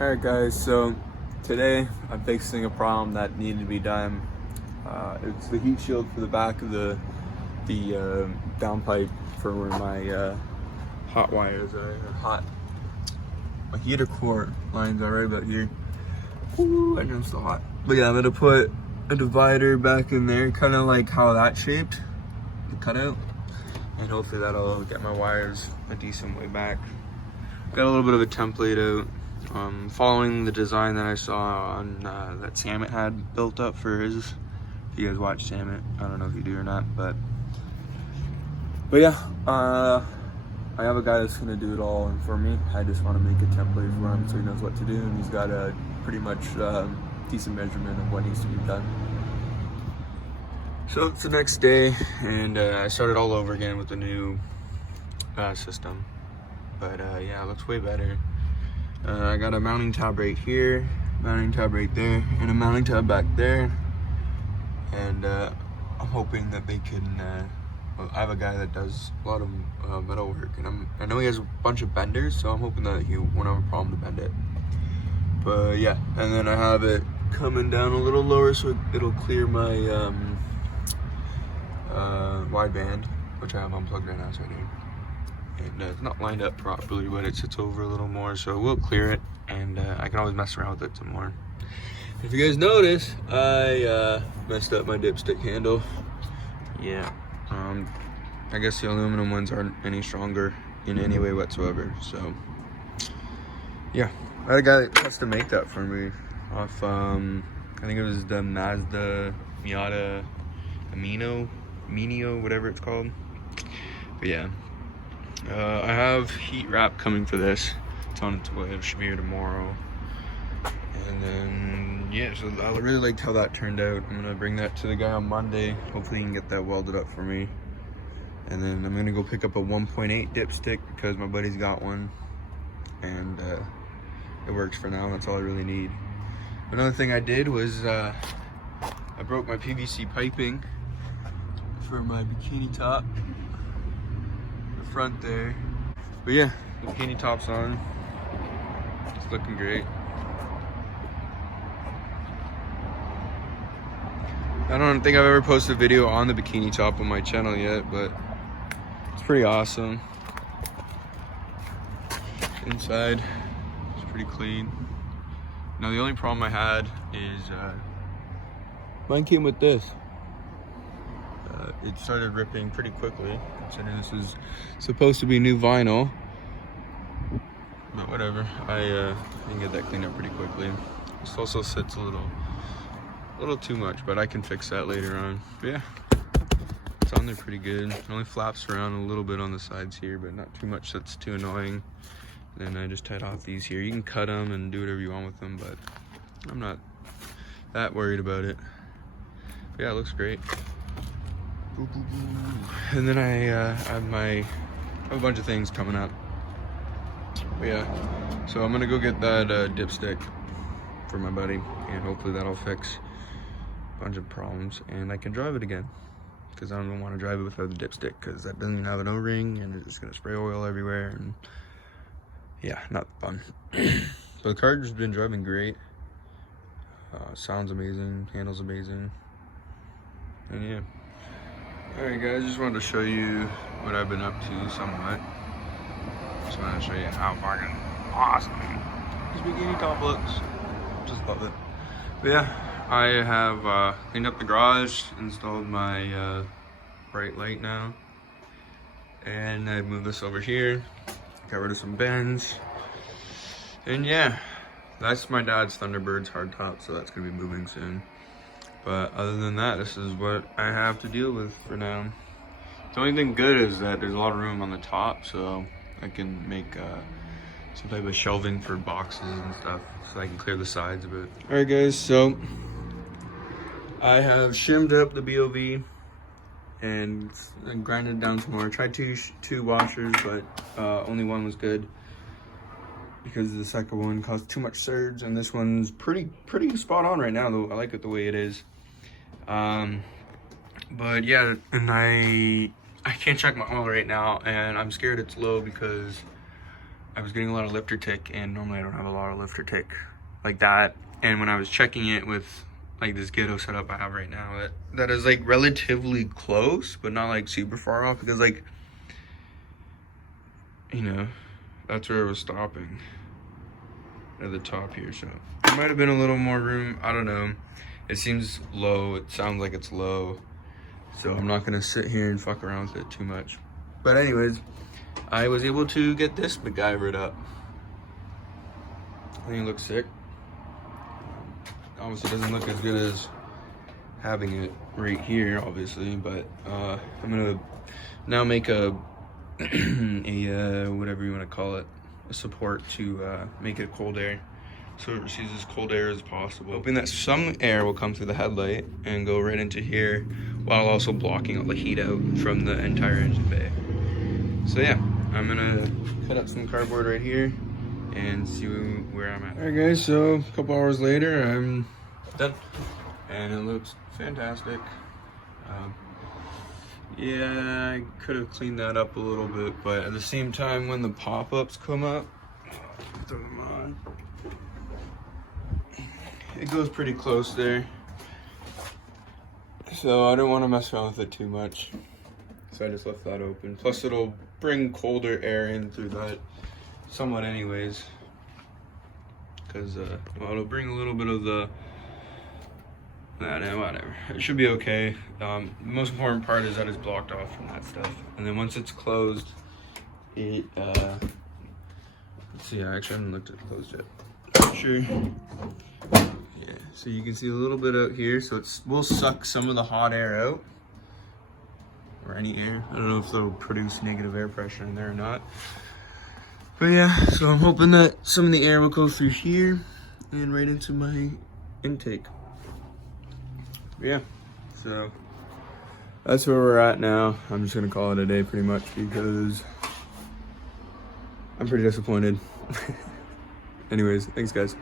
Alright guys, so today I'm fixing a problem that needed to be done. It's the heat shield for the back of the downpipe for where my hot wires are, my heater core lines are right about here. Ooh, I know it's so hot. But yeah, I'm gonna put a divider back in there, kind of like how that shaped, the cutout, and hopefully that'll get my wires a decent way back. Got a little bit of a template out. Following the design that I saw on that Samet had built up for his. If you guys watch Samet, I don't know if you do or not, but yeah, I have a guy that's gonna do it all for me. I just want to make a template for him so he knows what to do, and he's got a pretty much decent measurement of what needs to be done. So it's the next day, and I started all over again with the new system, but yeah, it looks way better. I got a mounting tab right here, mounting tab right there, and a mounting tab back there. And I'm hoping that they can, well, I have a guy that does a lot of metal work, and I know he has a bunch of benders, so I'm hoping that he won't have a problem to bend it. But yeah, and then I have it coming down a little lower so it'll clear my wideband, which I have unplugged right now, so I need. And it's not lined up properly, but it sits over a little more, so we'll clear it, and I can always mess around with it some more. If you guys notice, I messed up my dipstick handle. Yeah, I guess the aluminum ones aren't any stronger in any way whatsoever, so yeah. I had a guy that custom make that for me off, I think it was the Mazda Miata Minio, whatever it's called. But yeah. I have heat wrap coming for this. It's on its way. It should be here tomorrow. And then, yeah, so I really liked how that turned out. I'm going to bring that to the guy on Monday. Hopefully he can get that welded up for me. And then I'm going to go pick up a 1.8 dipstick because my buddy's got one. And it works for now. That's all I really need. Another thing I did was I broke my PVC piping for my bikini top. Front there, but yeah, the bikini top's on. It's looking great. I don't think I've ever posted a video on the bikini top on my channel yet, but it's pretty awesome. Inside it's pretty clean. Now the only problem I had is mine came with this. It started ripping pretty quickly, considering this is supposed to be new vinyl. But whatever, I can get that cleaned up pretty quickly. This also sits a little too much, but I can fix that later on. But yeah, it's on there pretty good. It only flaps around a little bit on the sides here, but not too much that's too annoying. And then I just tied off these here. You can cut them and do whatever you want with them, but I'm not that worried about it. But yeah, it looks great. And then I have a bunch of things coming up. But yeah, so I'm gonna go get that dipstick for my buddy, and hopefully that'll fix a bunch of problems, and I can drive it again. Because I don't want to drive it without the dipstick, because that doesn't even have an O-ring, and it's just gonna spray oil everywhere, and yeah, not fun. So the car's been driving great. Sounds amazing, handles amazing, and yeah. Alright guys, just wanted to show you what I've been up to somewhat. Just wanted to show you how fucking awesome this bikini top looks. Just love it. But yeah, I have cleaned up the garage, installed my bright light now. And I moved this over here, got rid of some bends. And yeah, that's my dad's Thunderbird's hardtop, so that's gonna be moving soon. But other than that, this is what I have to deal with for now. The only thing good is that there's a lot of room on the top, so I can make some type of shelving for boxes and stuff, so I can clear the sides a bit. Alright guys, so I have shimmed up the BOV and grinded down some more. I tried two washers, but only one was good, because the second one caused too much surge, and this one's pretty spot on right now, though. I like it the way it is. But yeah, and I can't check my oil right now, and I'm scared it's low because I was getting a lot of lifter tick, and normally I don't have a lot of lifter tick like that. And when I was checking it with like this ghetto setup I have right now, that is like relatively close, but not like super far off, because like, you know, that's where it was stopping at the top here. So there might have been a little more room, I don't know. It seems low, it sounds like it's low, so I'm not gonna sit here and fuck around with it too much. But anyways, I was able to get this MacGyvered up. I think it looks sick. Obviously it doesn't look as good as having it right here, obviously, but I'm gonna now make a whatever you want to call it, a support to make it cold air, so it receives as cold air as possible, hoping that some air will come through the headlight and go right into here, while also blocking all the heat out from the entire engine bay. So yeah, I'm gonna cut up some cardboard right here and see where I'm at. All right guys, so a couple hours later, I'm done, and it looks fantastic. Yeah, I could have cleaned that up a little bit, but at the same time, when the pop-ups come up, throw them on. It goes pretty close there, so I don't want to mess around with it too much. So I just left that open. Plus, it'll bring colder air in through that somewhat, anyways, because well, it'll bring a little bit of the. Whatever. It should be okay. The most important part is that it's blocked off from that stuff, and then once it's closed, it let's see. I actually haven't looked at it closed yet. Sure. Yeah. So you can see a little bit out here. So we'll suck some of the hot air out, or any air. I don't know if they'll produce negative air pressure in there or not. But yeah. So I'm hoping that some of the air will go through here and right into my intake. Yeah, so that's where we're at now. I'm just gonna call it a day pretty much, because I'm pretty disappointed. Anyways, thanks guys.